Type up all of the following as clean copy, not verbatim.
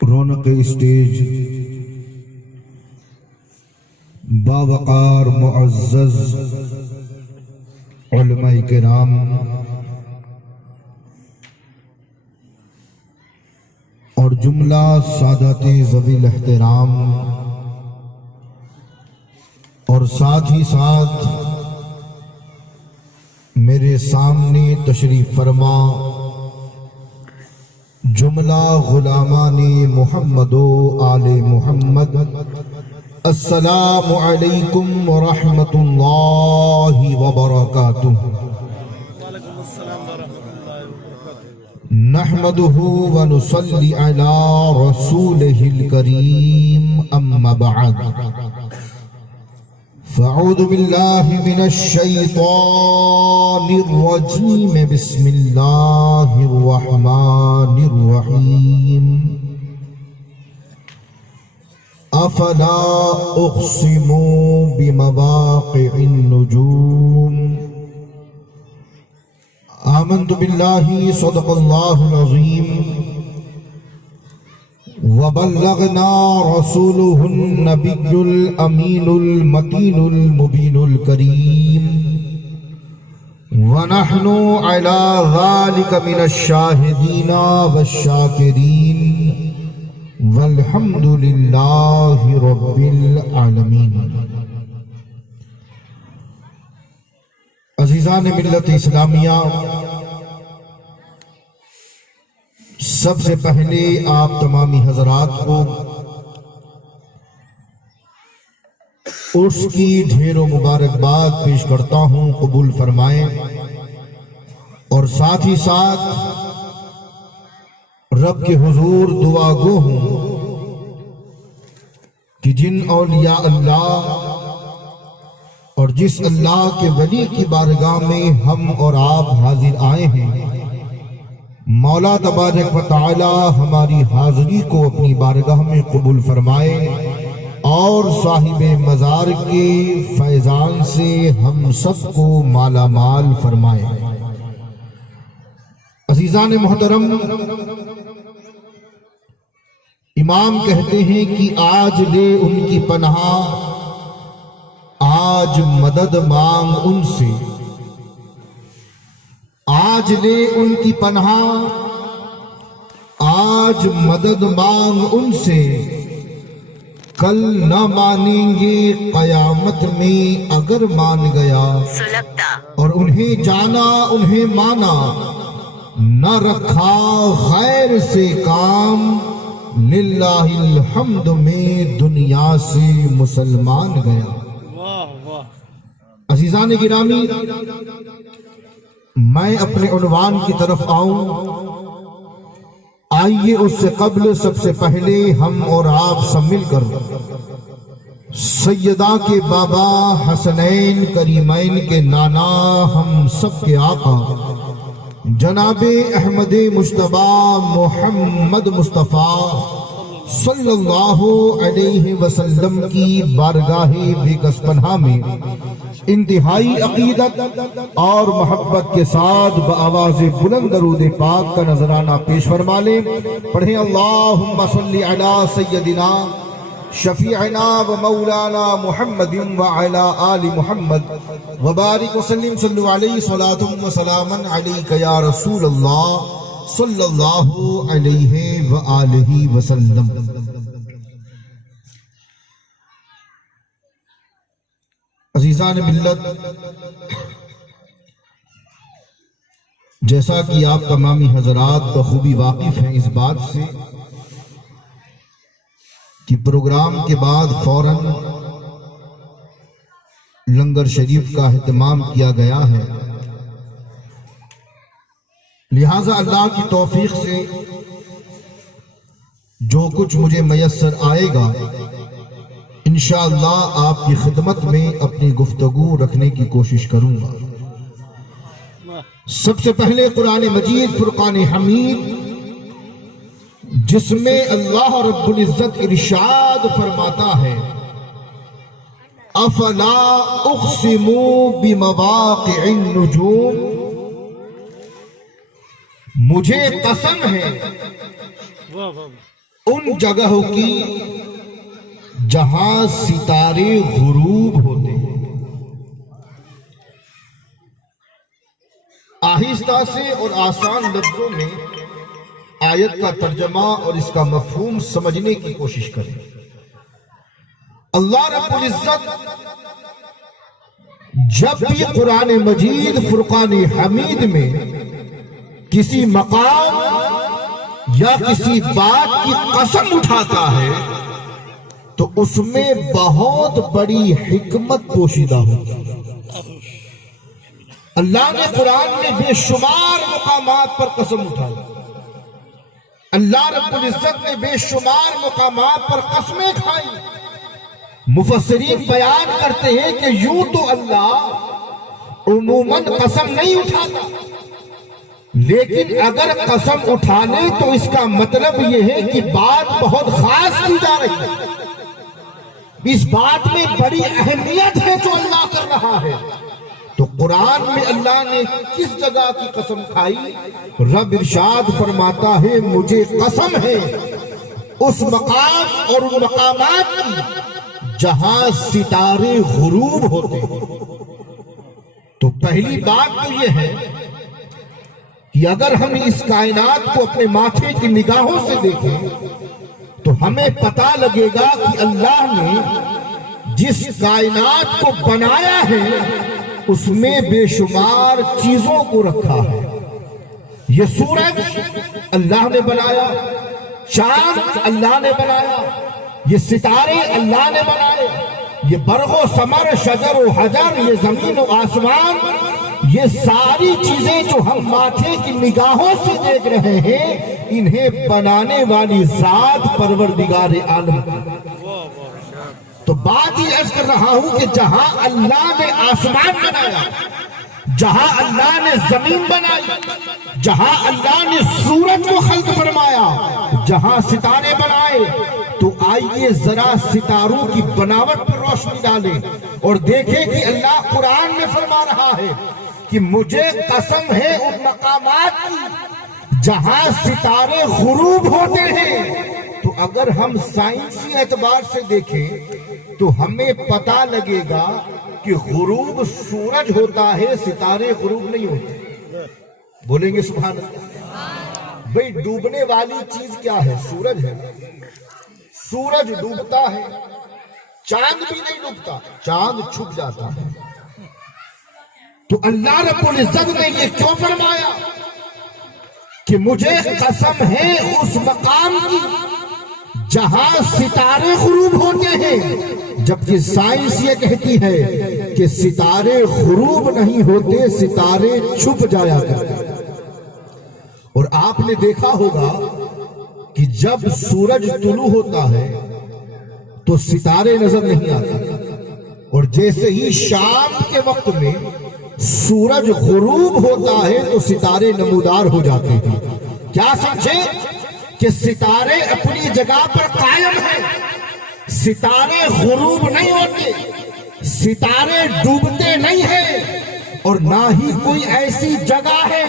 رونق اسٹیج باوقار معزز علماء کرام اور جملہ سادات ذوی الاحترام اور ساتھ ہی ساتھ میرے سامنے تشریف فرما جملہ غلامان محمد و آل محمد، السلام علیکم ورحمۃ اللہ وبرکاتہ۔ نحمده ونصلی علی رسولہ الکریم، اما بعد فاعوذ باللہ من الشیطان الرجیم، بسم اللہ الرحمن الرحیم۔ افلا اقسم بمواقع النجوم، آمنت باللہ صدق اللہ العظیم، وبلغنا رسوله النبی الامین المتین المبین الکریم، ونحن على ذلك من الشاہدین والشاکرین، والحمد للہ رب العالمین۔ عزیزان ملت اسلامیہ، سب سے پہلے آپ تمامی حضرات کو اس کی ڈھیر و مبارکباد پیش کرتا ہوں، قبول فرمائیں، اور ساتھ ہی ساتھ رب کے حضور دعا گو ہوں کہ جن اولیاء اللہ اور جس اللہ کے ولی کی بارگاہ میں ہم اور آپ حاضر آئے ہیں، مولا تبارک و تعالی ہماری حاضری کو اپنی بارگاہ میں قبول فرمائے اور صاحب مزار کے فیضان سے ہم سب کو مالا مال فرمائے۔ عزیزان محترم، امام کہتے ہیں کہ آج لے ان کی پناہ، آج مدد مانگ ان سے، آج لے ان کی پناہ، آج مدد مانگ ان سے، کل نہ مانیں گے قیامت میں اگر مان گیا، اور انہیں جانا انہیں مانا، نہ رکھا غیر سے کام، للہ الحمد میں دنیا سے مسلمان گیا۔ عزیزان گرامی، میں اپنے عنوان کی طرف آؤں، آئیے اس سے قبل سب سے پہلے ہم اور آپ سب مل کر سیدہ کے بابا حسنین کریمین کے نانا، ہم سب کے آقا جناب احمد مجتبیٰ محمد مصطفیٰ صلی اللہ علیہ وسلم کی بارگاہ بیکس پناہ میں انتہائی عقیدت اور محبت کے ساتھ بآواز بلند درود پاک کا نذرانہ پیش فرما لیں۔ پڑھیں اللہم صلی علی سیدنا شفیعنا و مولانا محمد وعلی آل محمد وبارک وسلم، صلو علیہ صلاۃ و سلاما علیک یا رسول اللہ صلی اللہ علیہ وآلہ وسلم۔ عزیزان ملت، جیسا کہ آپ تمامی حضرات بخوبی واقف ہیں اس بات سے کہ پروگرام کے بعد فوراً لنگر شریف کا اہتمام کیا گیا ہے، لہٰذا اللہ کی توفیق سے جو کچھ مجھے میسر آئے گا انشاءاللہ آپ کی خدمت میں اپنی گفتگو رکھنے کی کوشش کروں گا۔ سب سے پہلے قرآن مجید فرقان حمید، جس میں اللہ رب العزت ارشاد فرماتا ہے افلا اقسم بمواقع النجوم، مجھے قسم ہے ان جگہوں کی جہاں ستارے غروب ہوتے ہیں۔ آہستہ سے اور آسان لفظوں میں آیت کا ترجمہ اور اس کا مفہوم سمجھنے کی کوشش کریں۔ اللہ رب العزت جب بھی قرآن مجید فرقان حمید میں کسی مقام یا کسی بات کی قسم اٹھاتا ہے تو اس میں بہت بڑی حکمت پوشیدہ ہوتی ہے۔ اللہ نے قرآن میں بے شمار مقامات پر قسم اٹھائی، اللہ رب العزت نے بے شمار مقامات پر قسمیں کھائی۔ مفسرین بیان کرتے ہیں کہ یوں تو اللہ عموماً قسم نہیں اٹھاتا، لیکن اگر قسم اٹھا لے تو اس کا مطلب یہ ہے کہ بات بہت خاص کی جا رہی ہے، اس بات میں بڑی اہمیت ہے جو اللہ کر رہا ہے۔ تو قرآن میں اللہ نے کس جگہ کی قسم کھائی؟ رب ارشاد فرماتا ہے مجھے قسم ہے اس مقام اور ان مقامات کی جہاں ستارے غروب ہوتے ہیں۔ تو پہلی بات تو یہ ہے کہ اگر ہم اس کائنات کو اپنے ماتھے کی نگاہوں سے دیکھیں تو ہمیں پتہ لگے گا کہ اللہ نے جس کائنات کو بنایا ہے اس میں بے شمار چیزوں کو رکھا ہے۔ یہ سورج اللہ نے بنایا، چاند اللہ نے بنایا، یہ ستارے اللہ نے بنائے، یہ برق و ثمر، شجر و حجر، یہ زمین و آسمان، یہ ساری چیزیں جو ہم ماتھے کی نگاہوں سے دیکھ رہے ہیں انہیں بنانے والی ذات پروردگار عالم۔ تو بات یہ عرض کر رہا ہوں کہ جہاں اللہ نے آسمان بنایا، جہاں اللہ نے زمین بنائی، جہاں اللہ نے سورج کو خلق فرمایا، جہاں ستارے بنائے، تو آئیے ذرا ستاروں کی بناوٹ پر روشنی ڈالیں اور دیکھیں کہ اللہ قرآن میں فرما رہا ہے کہ مجھے قسم ہے ان مقامات کی جہاں ستارے غروب ہوتے ہیں۔ تو اگر ہم سائنسی اعتبار سے دیکھیں تو ہمیں پتہ لگے گا کہ غروب سورج ہوتا ہے، ستارے غروب نہیں ہوتے۔ بولیں گے سبحان اللہ؟ بھئی ڈوبنے والی چیز کیا ہے؟ سورج ہے۔ سورج ڈوبتا ہے، چاند بھی نہیں ڈوبتا، چاند چھپ جاتا ہے۔ تو اللہ رب العزت نے یہ کیوں فرمایا کہ مجھے قسم ہے اس مقام کی جہاں ستارے غروب ہوتے ہیں، جبکہ سائنس یہ کہتی ہے کہ ستارے غروب نہیں ہوتے، ستارے چھپ جایا کرتے۔ اور آپ نے دیکھا ہوگا کہ جب سورج طلوع ہوتا ہے تو ستارے نظر نہیں آتے، اور جیسے ہی شام کے وقت میں سورج غروب ہوتا ہے تو ستارے نمودار ہو جاتے ہیں۔ کیا سمجھے کہ ستارے اپنی جگہ پر قائم ہیں، ستارے غروب نہیں ہوتے، ستارے ڈوبتے نہیں ہیں، اور نہ ہی کوئی ایسی جگہ ہے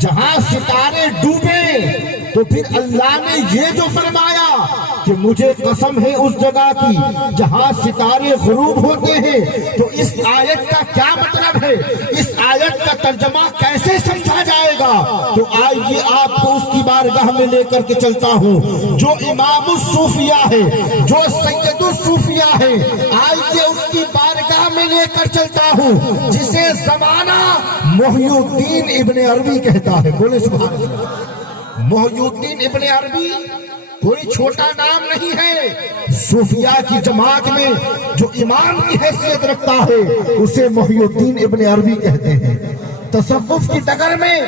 جہاں ستارے ڈوبے۔ تو پھر اللہ نے یہ جو فرمایا کہ مجھے قسم ہے اس جگہ کی جہاں ستارے غروب ہوتے ہیں، تو اس آیت کا کیا مطلب ہے؟ اس آیت کا ترجمہ کیسے سمجھا جائے گا؟ تو آئیے آپ کو اس کی بارگاہ میں لے کر کے چلتا ہوں جو امام الصوفیہ ہے، جو سید الصوفیہ ہے، آئیے اس کی بارگاہ میں لے کر چلتا ہوں جسے زمانہ محی الدین ابن عربی کہتا ہے۔ بولے سبحان اللہ۔ محی الدین ابن عربی کوئی چھوٹا نام نہیں ہے، صوفیاء کی جماعت میں جو امام کی حیثیت رکھتا ہے اسے محی الدین ابن عربی کہتے ہیں۔ تصوف کی ڈگر میں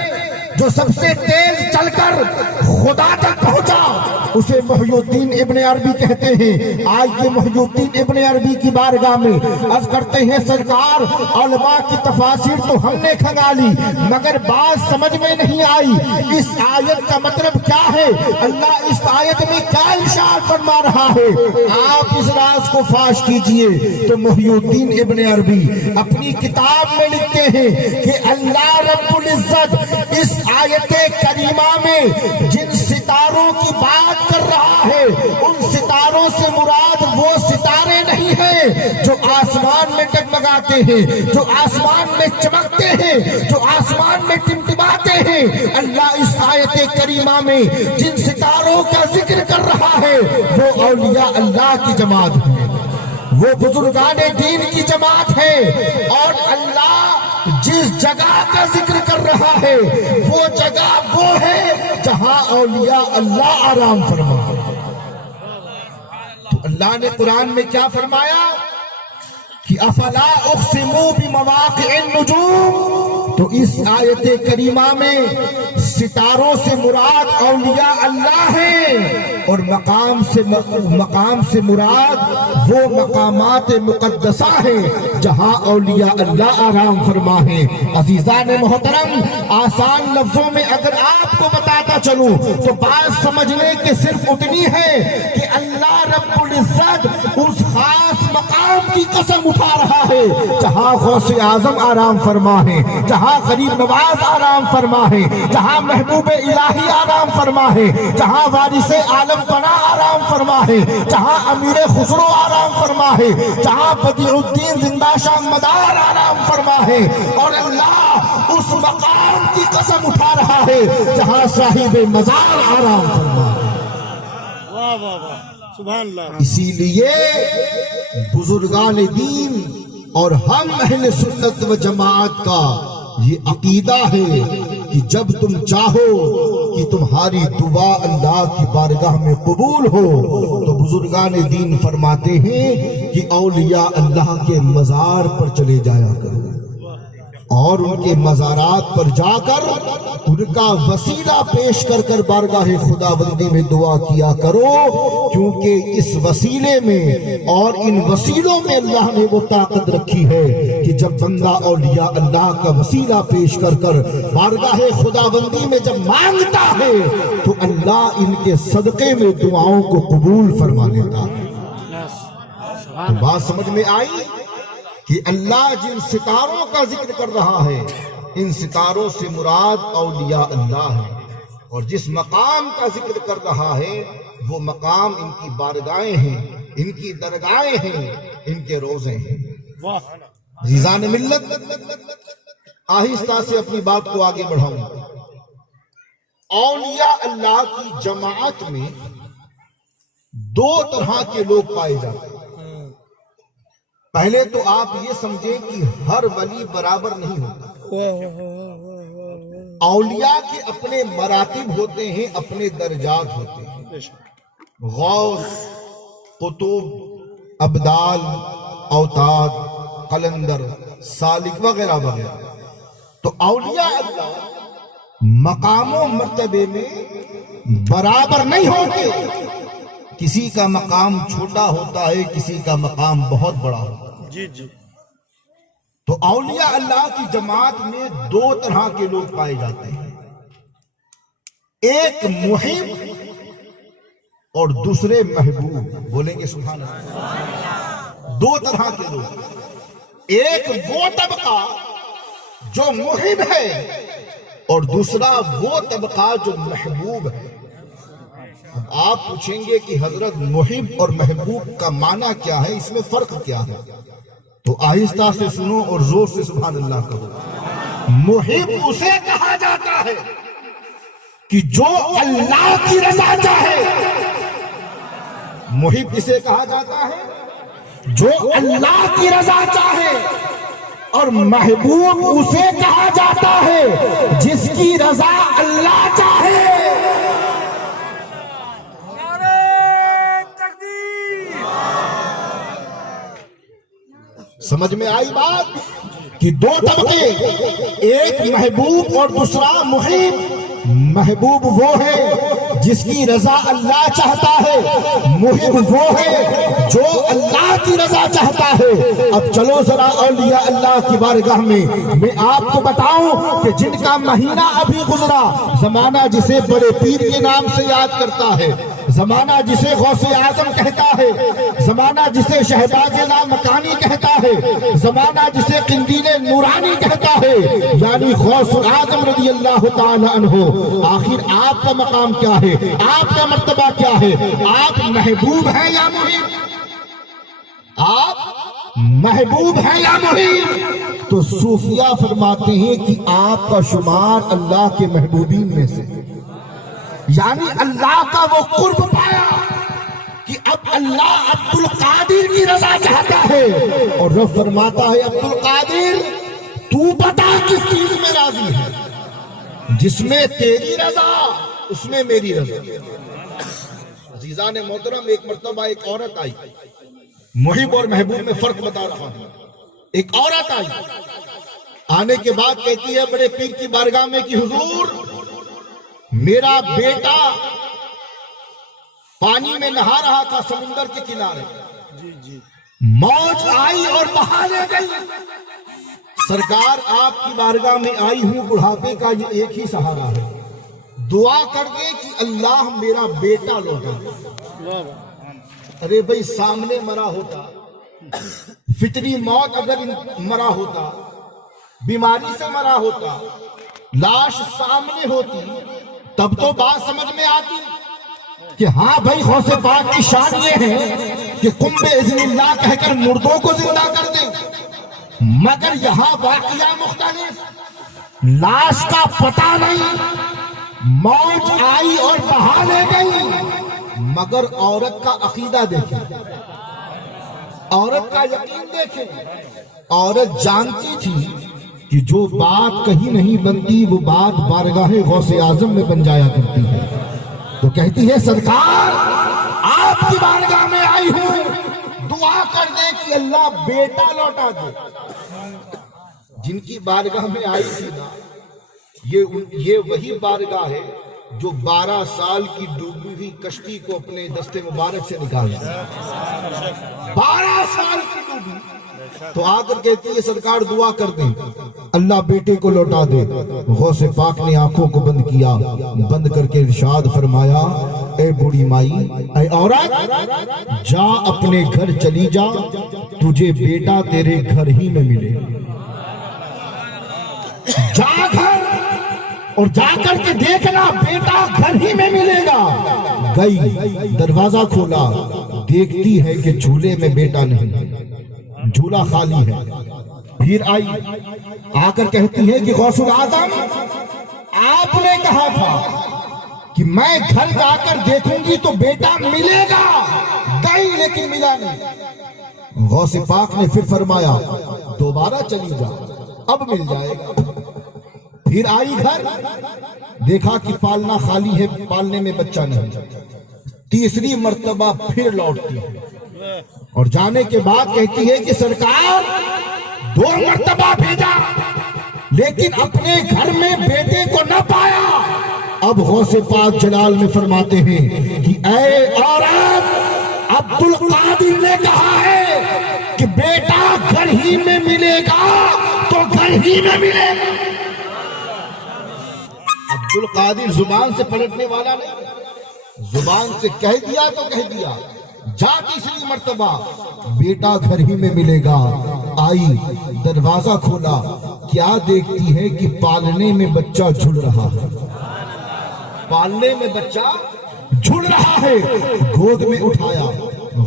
جو سب سے تیز چل کر خدا تک پہنچا اسے محی الدین ابن عربی کہتے ہیں۔ آج یہ محی الدین ابن عربی کی بارگاہ میں عرض کرتے ہیں سرکار علماء کی تفاسیر تو ہم نے کھنگالی مگر بات سمجھ میں نہیں آئی، اس آیت کا مطلب کیا ہے، اللہ اس آیت میں کیا ارشاد فرما رہا ہے، آپ اس راز کو فاش کیجئے۔ تو محی الدین ابن عربی اپنی کتاب میں لکھتے ہیں کہ اللہ رب العزت اس آیت کریمہ میں جن ستاروں کی بات کر رہا ہے ان ستاروں سے مراد وہ ستارے نہیں ہیں جو آسمان میں ٹگمگاتے ہیں، جو آسمان میں چمکتے ہیں، جو آسمان میں ٹمٹماتے ہیں۔ اللہ اس آیت کریمہ میں جن ستاروں کا ذکر کر رہا ہے وہ اولیاء اللہ کی جماعت ہے، وہ بزرگان دین کی جماعت ہے، اور اللہ جس جگہ کا ذکر کر رہا ہے وہ جگہ وہ ہے جہاں اولیاء اللہ آرام فرمائے۔ تو اللہ نے قرآن میں کیا فرمایا کہ افلا اقسم بمواقع النجوم، تو اس آیت کریمہ میں ستاروں سے مراد اولیاء اللہ ہیں، اور مقام سے مراد وہ مقامات مقدسہ ہیں جہاں اولیاء اللہ آرام فرما ہے۔ عزیزان محترم، آسان لفظوں میں اگر آپ کو بتاتا چلوں تو بات سمجھنے کے صرف اتنی ہے کہ اللہ رب العزت اس خاص مقام کی قسم اٹھا رہا ہے جہاں غوث اعظم آرام فرما ہے، جہاں غریب نواز آرام فرما ہے، جہاں محبوب الہی آرام فرما ہے، جہاں وارث عالم پناہ آرام فرما ہے، جہاں امیر خسرو آرام فرما ہے، جہاں بدیع الدین زندہ شاہ مدار آرام فرما ہے، اور اللہ اس مقام کی قسم اٹھا رہا ہے جہاں صاحب مزار آرام فرما ہے۔ واہ واہ واہ، سبحان اللہ۔ اسی لیے بزرگان دین اور ہم اہل سنت و جماعت کا یہ عقیدہ ہے کہ جب تم چاہو کہ تمہاری دعا اللہ کی بارگاہ میں قبول ہو تو بزرگان دین فرماتے ہیں کہ اولیاء اللہ کے مزار پر چلے جایا کرو، اور ان کے مزارات پر جا کر ان کا وسیلہ پیش کر کر بارگاہ خداوندی میں دعا کیا کرو، کیونکہ اس وسیلے میں اور ان وسیلوں میں اللہ نے وہ طاقت رکھی ہے کہ جب بندہ اولیاء اللہ کا وسیلہ پیش کر کر بارگاہ خداوندی میں جب مانگتا ہے تو اللہ ان کے صدقے میں دعاؤں کو قبول فرما لیتا ہے۔ تو بات سمجھ میں آئی کہ اللہ جن ستاروں کا ذکر کر رہا ہے ان ستاروں سے مراد اولیاء اللہ ہے، اور جس مقام کا ذکر کر رہا ہے وہ مقام ان کی بارگاہیں ہیں، ان کی درگاہیں ہیں، ان کے روزے ہیں۔ عزیزان ملت، آہستہ سے اپنی بات کو آگے بڑھاؤں۔ اولیاء اللہ کی جماعت میں دو طرح کے لوگ پائے جاتے ہیں۔ پہلے تو آپ یہ سمجھیں کہ ہر ولی برابر نہیں ہوتا، اولیاء کے اپنے مراتب ہوتے ہیں، اپنے درجات ہوتے ہیں، غوث، قطب، ابدال، اوتاد، قلندر، سالک وغیرہ وغیرہ۔ تو اولیاء اللہ مقام و مرتبے میں برابر نہیں ہوتے، کسی کا مقام چھوٹا ہوتا ہے، کسی کا مقام بہت بڑا ہوتا ہے۔ جی جی۔ تو اولیاء اللہ کی جماعت میں دو طرح کے لوگ پائے جاتے ہیں، ایک محب اور دوسرے محبوب۔ بولیں گے سبحان اللہ۔ دو طرح کے لوگ، ایک وہ طبقہ جو محب ہے اور دوسرا وہ طبقہ جو محبوب ہے۔ اب آپ پوچھیں گے کہ حضرت محب اور محبوب کا معنی کیا ہے، اس میں فرق کیا ہے؟ تو آہستہ سے سنو اور زور سے سبحان اللہ کہو۔ محب اسے کہا جاتا ہے کہ جو اللہ کی رضا چاہے، محب اسے کہا جاتا ہے جو اللہ کی رضا چاہے، اور محبوب اسے کہا جاتا ہے جس کی رضا اللہ چاہے۔ سمجھ میں آئی بات کہ دو طبقے، ایک محبوب اور دوسرا محب۔ محبوب وہ ہے جس کی رضا اللہ چاہتا ہے، محب وہ ہے جو اللہ کی رضا چاہتا ہے۔ اب چلو ذرا اولیاء اللہ کی بارگاہ میں آپ کو بتاؤں کہ جن کا مہینہ ابھی گزرا، زمانہ جسے بڑے پیر کے نام سے یاد کرتا ہے، زمانہ جسے غوث اعظم کہتا ہے، زمانہ جسے شہباز لامکانی کہتا ہے، زمانہ جسے قندیل نورانی کہتا ہے، یعنی غوث اعظم رضی اللہ تعالی عنہ، آخر آپ کا مقام کیا ہے؟ آپ کا مرتبہ کیا ہے؟ آپ محبوب ہیں یا محب؟ آپ محبوب ہیں یا محب؟ تو صوفیہ فرماتے ہیں کہ آپ کا شمار اللہ کے محبوبین میں سے، یعنی اللہ کا وہ قرب پایا کہ اب اللہ عبد القادر کی رضا چاہتا ہے، اور رب فرماتا ہے عبد القادر تو بتا کس چیز میں راضی ہے، جس میں تیری رضا اس میں میری رضا۔ عزیزان محترم، ایک مرتبہ ایک عورت آئی، محب اور محبوب میں فرق بتا رہا ہوں۔ ایک عورت آئی، آنے کے بعد کہتی ہے بڑے پیر کی بارگاہ میں کہ حضور میرا بیٹا پانی میں نہا رہا تھا سمندر کے کنارے، موج آئی اور بہا لے گئی۔ سرکار آپ کی بارگاہ میں آئی ہوں، بڑھاپے کا یہ ایک ہی سہارا ہے، دعا کر دے کہ اللہ میرا بیٹا لوٹا دے۔ ارے بھائی سامنے مرا ہوتا، فطری موت اگر مرا ہوتا، بیماری سے مرا ہوتا، لاش سامنے ہوتی، تب تو بات سمجھ میں آتی کہ ہاں بھائی غوث پاک کی شان یہ ہے کہ قم باذن اللہ کہہ کر مردوں کو زندہ کر دیں، مگر یہاں واقعہ مختلف، لاش کا پتہ نہیں، موج آئی اور بہا لے گئی، مگر عورت کا عقیدہ دیکھیں، عورت کا یقین دیکھیں۔ عورت جانتی تھی کہ جو بات کہیں نہیں بنتی وہ بات بارگاہ غوث اعظم میں بن جایا کرتی ہے، تو کہتی ہے سرکار آپ کی بارگاہ میں آئی ہوں، دعا کر دے کہ اللہ بیٹا لوٹا دے۔ جن کی بارگاہ میں آئی تھی نا، یہ وہی بارگاہ ہے جو 12 سال کی ڈوبی ہوئی کشتی کو اپنے دستے مبارک سے نکالا، 12 سال کی ڈوبی، تو آ کر کہتی ہے سرکار دعا کر دیں اللہ بیٹے کو لوٹا دے۔ غوث پاک نے آنکھوں کو بند کیا، بند کر کے ارشاد فرمایا اے بوڑھی مائی، اے عورت جا اپنے گھر چلی جا، تجھے بیٹا تیرے گھر ہی میں ملے، جا گھر اور جا کر کے دیکھنا بیٹا گھر ہی میں ملے گا۔ گئی، دروازہ کھولا، دیکھتی ہے کہ جھولے میں بیٹا نہیں، جھولا خالی ہے۔ پھر آئی، آ کر کہتی ہے کہ غوث اعظم آپ نے کہا تھا کہ میں گھر جا کر دیکھوں گی تو بیٹا ملے گا، گئی لیکن ملا نہیں۔ غوث پاک نے پھر فرمایا دوبارہ چلی جا، اب مل جائے گا۔ پھر آئی گھر، دیکھا کہ پالنا خالی ہے، پالنے میں بچہ نہیں۔ تیسری مرتبہ پھر لوٹتی ہے اور جانے کے بعد کہتی ہے کہ سرکار 2 مرتبہ بھیجا لیکن اپنے گھر میں بیٹے کو نہ پایا۔ اب غوث پاک جلال میں فرماتے ہیں کہ اے عورت عبد القادر نے کہا ہے کہ بیٹا گھر ہی میں ملے گا تو گھر ہی میں ملے گا۔ عبد القادر زبان سے پلٹنے والا نہیں، زبان سے کہہ دیا تو کہہ دیا۔ جا تیسری مرتبہ بیٹا گھر ہی میں ملے گا۔ آئی، دروازہ کھولا، کیا دیکھتی ہے کہ پالنے میں بچہ جھل رہا ہے، پالنے میں بچہ جھل رہا ہے۔ گود میں اٹھایا،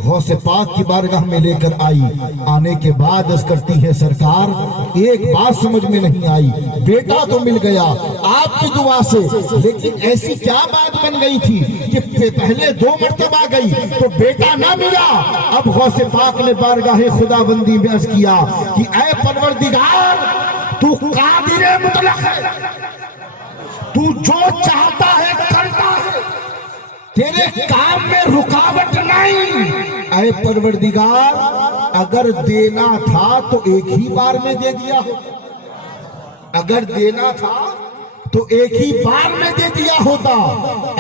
غوث پاک کی بارگاہ میں لے کر آئی۔ آنے کے بعد عرض کرتی ہے سرکار ایک بات سمجھ میں نہیں آئی، بیٹا تو مل گیا آپ کی دعا سے، لیکن ایسی کیا بات بن گئی تھی کہ پہلے 2 مرتبہ گئی تو بیٹا نہ ملا۔ اب غوث پاک نے بارگاہ خدا بندی میں عرض کیا کہ اے پروردگار تو قادر مطلق ہے، تو جو چاہتا ہے کرتا ہے، تیرے کام میں رکاوٹ نہیں۔ اے پروردگار اگر دینا تھا تو ایک ہی بار میں دے دیا ہو، اگر دینا تھا تو ایک ہی بار میں دے دیا ہوتا۔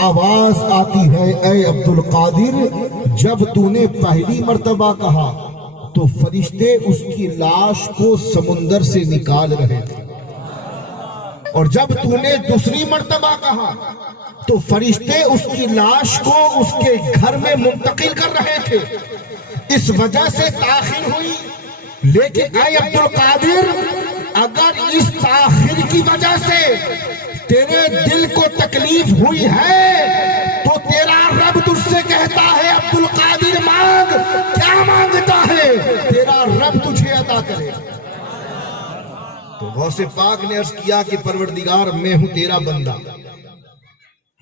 آواز آتی ہے اے عبد القادر، جب تو نے پہلی مرتبہ کہا تو فرشتے اس کی لاش کو سمندر سے نکال رہے تھے، اور جب تو نے دوسری مرتبہ کہا تو فرشتے اس کی لاش کو اس کے گھر میں منتقل کر رہے تھے، اس وجہ سے تاخیر ہوئی۔ لیکن اے عبد القادر، اگر اس تاخیر کی وجہ سے تیرے دل کو تکلیف ہوئی ہے تو تیرا رب تجھ سے کہتا ہے عبد القادر مانگ، کیا مانگتا ہے؟ تیرا رب تجھے عطا کرے۔ تو غوث پاک نے عرض کیا کہ پروردگار میں ہوں تیرا بندہ،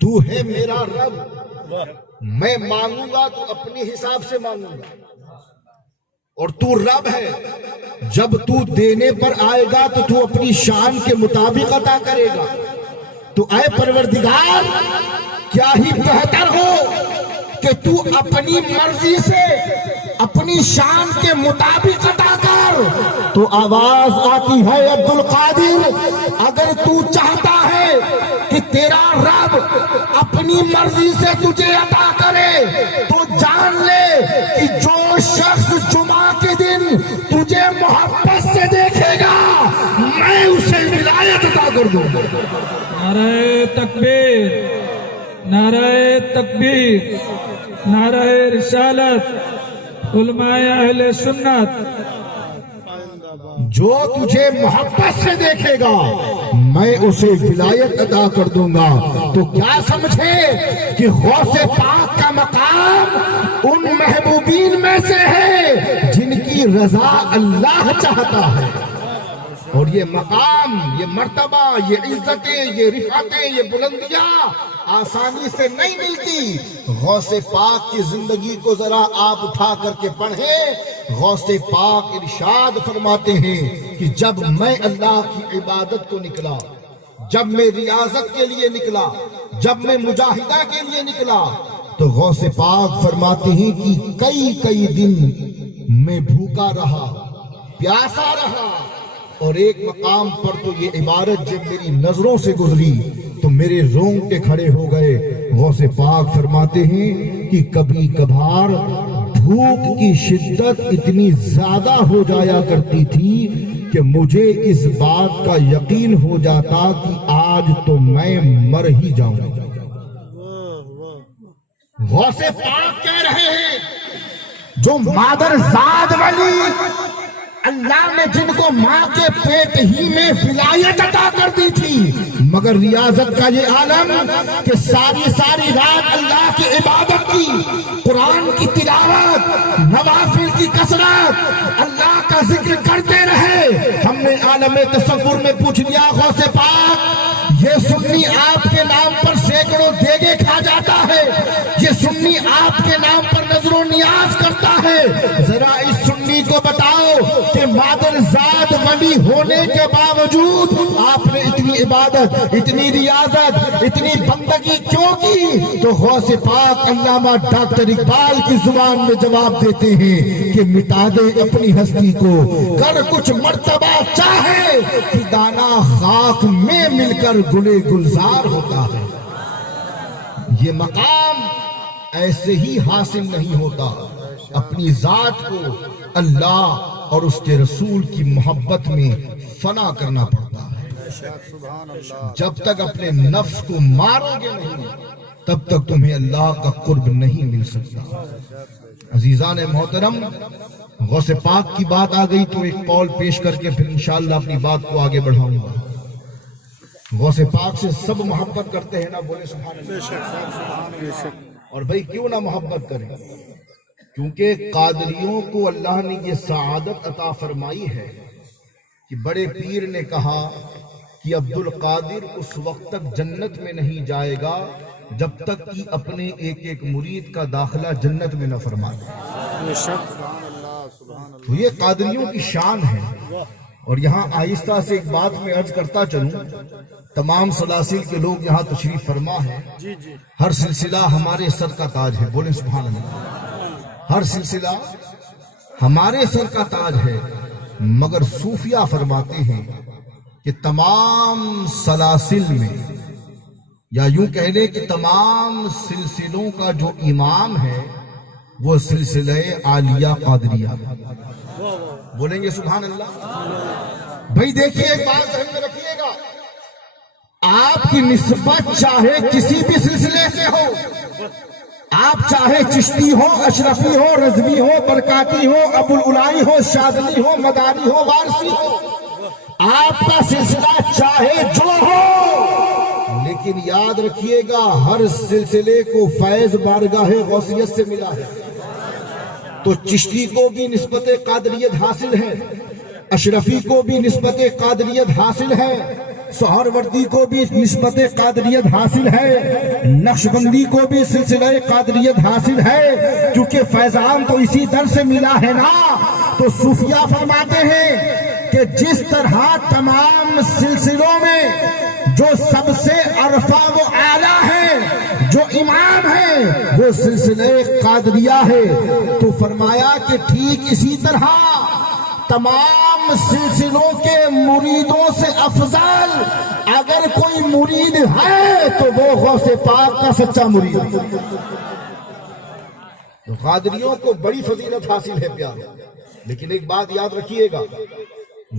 تو ہے میرا رب، میں مانگوں گا تو اپنے حساب سے مانگوں گا، اور تو رب ہے، جب تو دینے پر آئے گا تو تو اپنی شان کے مطابق عطا کرے گا۔ تو اے پروردگار، کیا ہی بہتر ہو کہ تو اپنی مرضی سے اپنی شان کے مطابق عطا کر۔ تو آواز آتی ہے عبد القادر، اگر تو چاہتا ہے کہ تیرا رب اپنی مرضی سے تجھے عطا کرے تو جان لے کہ جو شخص جمعہ کے دن تجھے محبت سے دیکھے گا میں اسے ولایت عطا کر دوں گا۔ نعرہ تکبیر، نعرہ تکبیر، نعرہ رسالت، علماء اہل سنت۔ جو تجھے محبت سے دیکھے گا میں اسے ولایت عطا کر دوں گا۔ تو کیا سمجھے کہ غوث پاک کا مقام ان محبوبین میں سے ہے جن کی رضا اللہ چاہتا ہے، اور یہ مقام، یہ مرتبہ، یہ عزتیں، یہ رفعتیں، یہ بلندیاں آسانی سے نہیں ملتی۔ غوث پاک کی زندگی کو ذرا آپ اٹھا کر کے پڑھیں۔ غوث پاک ارشاد فرماتے ہیں کہ جب میں اللہ کی عبادت کو نکلا، جب میں ریاضت کے لیے نکلا، جب میں مجاہدہ کے لیے نکلا، تو غوث پاک فرماتے ہیں کہ کئی دن میں بھوکا رہا، پیاسا رہا، اور ایک مقام پر تو یہ عبارت جب میری نظروں سے گزری تو میرے رونگٹے کھڑے ہو گئے۔ غوث پاک فرماتے ہیں کہ کبھی کبھار بھوک کی شدت اتنی زیادہ ہو جایا کرتی تھی کہ مجھے اس بات کا یقین ہو جاتا کہ آج تو میں مر ہی جاؤں گا۔ غوث پاک کہہ رہے ہیں جو مادر زاد ولی اللہ نے جن کو ماں کے پیٹ ہی میں ولایت عطا کر دی تھی، مگر ریاضت کا یہ عالم کہ ساری رات اللہ کی عبادت کی، قرآن کی تلاوت، نوافل کی کثرت، اللہ کا ذکر کرتے رہے۔ ہم نے عالم تصور میں پوچھ لیا غوث پاک، یہ سنی آپ کے نام پر سینکڑوں دیگے کھا جاتا ہے، یہ سنی آپ کے نام پر نظر و نیاز کرتا ہے، ذرا اس سنی کو بتاؤ کہ مادر زاد ولی ہونے کے باوجود آپ نے اتنی عبادت، اتنی ریاضت، اتنی بندگی کیوں کی؟ تو غوث پاک علامہ ڈاکٹر اقبال کی زبان میں جواب دیتے ہیں کہ مٹا دے اپنی ہستی کو، کر کچھ مرتبہ چاہے کہ دانا خاک میں مل کر گلے گلزار ہوتا ہے۔ یہ مقام ایسے ہی حاصل نہیں ہوتا، اپنی ذات کو اللہ اور اس کے رسول کی محبت میں فنا کرنا پڑتا ہے۔ جب تک اپنے نفس کو مارو گے نہیں تب تک تمہیں اللہ کا قرب نہیں مل سکتا۔ عزیزان محترم، غوث پاک کی بات آ گئی تو ایک قول پیش کر کے پھر انشاءاللہ اپنی بات کو آگے بڑھاؤں گا۔ غوث پاک سے سب محبت کرتے ہیں نا، بولے سبحان اللہ۔ اور بھائی کیوں نہ محبت کریں، کیونکہ قادریوں کو اللہ نے یہ سعادت عطا فرمائی ہے کہ بڑے پیر نے کہا کہ عبد القادر اس وقت تک جنت میں نہیں جائے گا جب تک کہ اپنے ایک مرید کا داخلہ جنت میں نہ فرما دے۔ تو یہ قادریوں کی شان ہے۔ اور یہاں آہستہ سے ایک بات میں عرض کرتا چلوں، تمام سلاسل کے لوگ یہاں تشریف فرما ہے، ہر سلسلہ ہمارے سر کا تاج ہے، بولیں سبحان اللہ۔ ہر سلسلہ ہمارے سر کا تاج ہے، مگر صوفیہ فرماتے ہیں کہ تمام سلاسل میں یا یوں کہہ لیں کہ تمام سلسلوں کا جو امام ہے وہ سلسلہ عالیہ قادریہ ہے۔ بولیں گے سبحان اللہ؟ بھائی دیکھیے ایک بات ذہن میں رکھیے گا، آپ کی نسبت چاہے کسی بھی سلسلے سے ہو، آپ چاہے چشتی ہو، اشرفی ہو، رضوی ہو، برکاتی ہو، ابو العلائی ہو، شاذلی ہو، مداری ہو، وارثی ہو، آپ کا سلسلہ چاہے جو ہو، لیکن یاد رکھیے گا ہر سلسلے کو فیض بارگاہ غوثیت سے ملا ہے۔ تو چشتی کو بھی نسبت قادریت حاصل ہے، اشرفی کو بھی نسبت قادریت حاصل ہے، سہروردی کو بھی نسبت قادریت حاصل ہے، نقشبندی کو بھی سلسلہ قادریت حاصل ہے، کیونکہ فیضان تو اسی در سے ملا ہے نا۔ تو صوفیہ فرماتے ہیں کہ جس طرح تمام سلسلوں میں جو سب سے عرفہ و اعلیٰ ہے، جو امام ہے، وہ سلسلہ قادریہ ہے، تو فرمایا کہ ٹھیک اسی طرح تمام سلسلوں کے مریدوں سے افضل اگر کوئی مرید ہے تو وہ غوث پاک کا سچا مرید ہے۔ تو قادریوں کو بڑی فضیلت حاصل ہے پیار، لیکن ایک بات یاد رکھیے گا،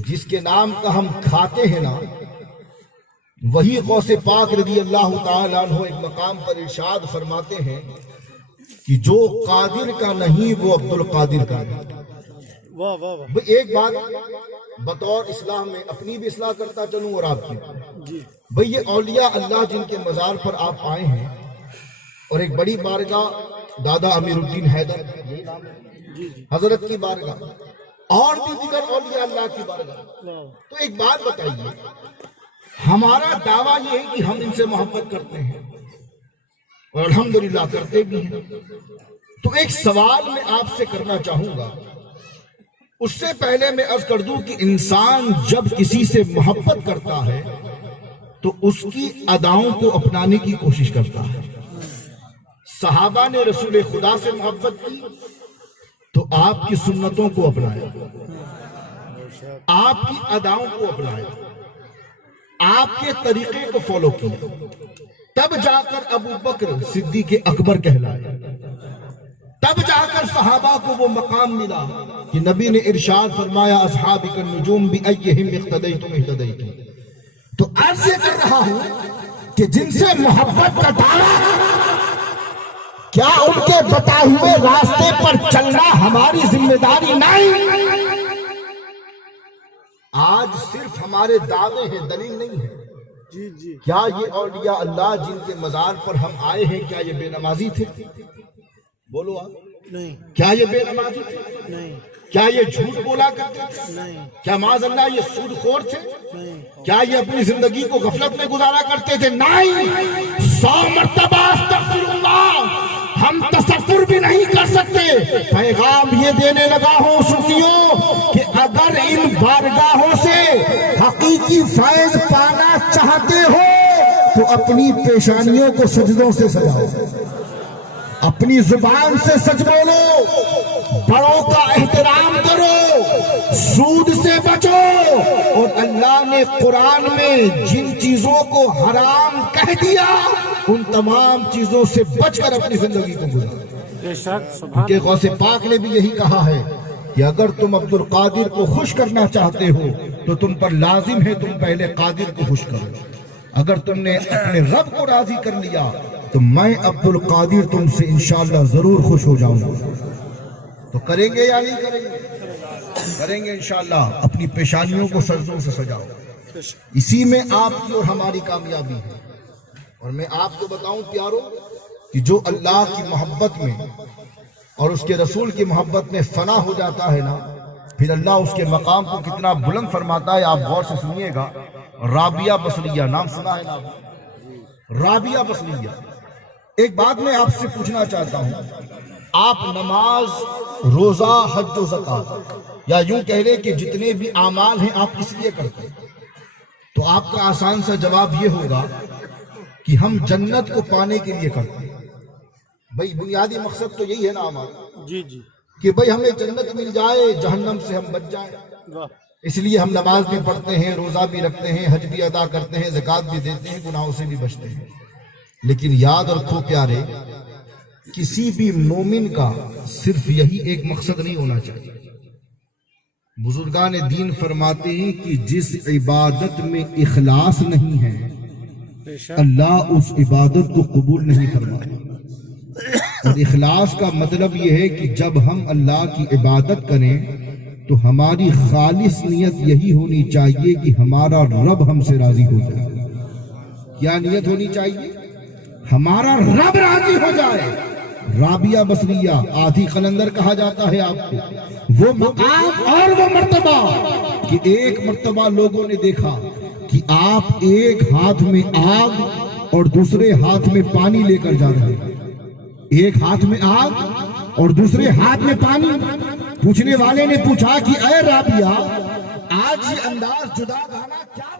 جس کے نام کا ہم کھاتے ہیں نا وہی غوث پاک رضی اللہ تعالیٰ عنہ ایک مقام پر ارشاد فرماتے ہیں کہ جو قادر کا نہیں وہ عبد القادر کا نہیں۔ واہ واہ واہ، ایک بات بطور اصلاح میں اپنی بھی اصلاح کرتا چلوں اور آپ کی جی بھئی، یہ اولیاء اللہ جن کے مزار پر آپ آئے ہیں اور ایک بڑی بارگاہ دادا امیر الدین حیدر حضرت کی بارگاہ اور بھی دیگر اولیاء اللہ کی بارگاہ، تو ایک بات بتائیے، ہمارا دعویٰ یہ ہے کہ ہم ان سے محبت کرتے ہیں اور الحمدللہ کرتے بھی ہیں، تو ایک سوال میں آپ سے کرنا چاہوں گا، اس سے پہلے میں عرض کر دوں کہ انسان جب کسی سے محبت کرتا ہے تو اس کی اداؤں کو اپنانے کی کوشش کرتا ہے۔ صحابہ نے رسول خدا سے محبت کی تو آپ کی سنتوں کو اپنایا، آپ کی اداؤں کو اپنایا، آپ کے طریقے کو فالو کیا، تب جا کر ابو بکر صدیق اکبر کہلائے، تب جا کر صحابہ کو وہ مقام ملا کہ نبی نے ارشاد فرمایا اصحابی النجوم بأیہم اقتدیتم اہتدیتم۔ تو عرض یہ کر رہا ہوں کہ جن سے محبت کا دعویٰ، کیا ان کے بتائے ہوئے راستے پر چلنا ہماری ذمہ داری نہیں؟ آج صرف ہمارے دعوے ہیں، دلیل نہیں ہے۔ جی جی، کیا یہ اولیاء اللہ جن کے مزار پر ہم آئے ہیں کیا یہ بے نمازی تھے؟ بولو آپ، نہیں کیا یہ بے نمازی تھے؟ نہیں کیا یہ جھوٹ بولا کرتے تھے؟ نہیں کیا معاذ اللہ یہ سود خور تھے؟ نہیں، کیا یہ اپنی زندگی کو غفلت میں گزارا کرتے تھے؟ نہیں، 100 مرتبہ استغفر اللہ، ہم تصور بھی نہیں کر سکتے۔ پیغام یہ دینے لگا ہوں صوفیوں کہ اگر ان بارگاہوں سے حقیقی فیض پانا چاہتے ہو تو اپنی پیشانیوں کو سجدوں سے سجاؤ، اپنی زبان سے سچ بولو، بڑوں کا احترام کرو، سود سے بچو، اور اللہ نے قرآن میں جن چیزوں کو حرام کہہ دیا ان تمام چیزوں سے بچ کر اپنی زندگی کو گزارو۔ بے شک، سبحان کہ غوث پاک نے بھی یہی کہا ہے کہ اگر تم عبد القادر کو خوش کرنا چاہتے ہو تو تم پر لازم ہے تم پہلے قادر کو خوش کرو۔ اگر تم نے اپنے رب کو راضی کر لیا تو میں عبد القادر تم سے انشاءاللہ ضرور خوش ہو جاؤں گا۔ تو کریں گے یا نہیں کریں گے؟ کریں گے انشاءاللہ۔ اپنی پیشانیوں کو سجدوں سے سجاؤ، اسی میں آپ کی اور ہماری کامیابی ہے۔ اور میں آپ کو بتاؤں پیارو کہ جو اللہ کی محبت میں اور اس کے رسول کی محبت میں فنا ہو جاتا ہے نا، پھر اللہ اس کے مقام کو کتنا بلند فرماتا ہے۔ آپ غور سے سنیے گا، رابعہ بصریہ نام سنا ہے نا؟ رابعہ بصریہ، ایک بات میں آپ سے پوچھنا چاہتا ہوں، آپ نماز، روزہ، حج و زکات، یا یوں کہہ لیں کہ جتنے بھی اعمال ہیں آپ کس لیے کرتے ہیں؟ تو آپ کا آسان سا جواب یہ ہوگا کہ ہم جنت کو پانے کے لیے کرتے ہیں۔ بھئی بنیادی مقصد تو یہی ہے نا ہمارا، جی جی، کہ بھئی ہمیں جنت مل جائے، جہنم سے ہم بچ جائیں۔ واہ، اس لیے ہم نماز بھی پڑھتے ہیں، روزہ بھی رکھتے ہیں، حج بھی ادا کرتے ہیں، زکوٰۃ بھی دیتے ہیں، گناہوں سے بھی بچتے ہیں۔ لیکن یاد رکھو پیارے، کسی بھی مومن کا صرف یہی ایک مقصد نہیں ہونا چاہیے۔ بزرگان دین فرماتے ہیں کہ جس عبادت میں اخلاص نہیں ہے بے شک اللہ اس عبادت کو قبول نہیں فرماتا۔ اور اخلاص کا مطلب یہ ہے کہ جب ہم اللہ کی عبادت کریں تو ہماری خالص نیت یہی ہونی چاہیے کہ ہمارا رب ہم سے راضی ہو جائے۔ کیا نیت ہونی چاہیے؟ ہمارا رب راضی ہو جائے۔ رابعہ بصریہ آدھی قلندر کہا جاتا ہے آپ کو، وہ مقام اور وہ مرتبہ کہ ایک مرتبہ لوگوں نے دیکھا کہ آپ ایک ہاتھ میں آگ اور دوسرے ہاتھ میں پانی لے کر جا رہے ہیں۔ ایک ہاتھ میں آگ اور دوسرے ہاتھ میں پانی۔ پوچھنے والے نے پوچھا کہ اے رابعہ، آج یہ انداز جدا گانا کیا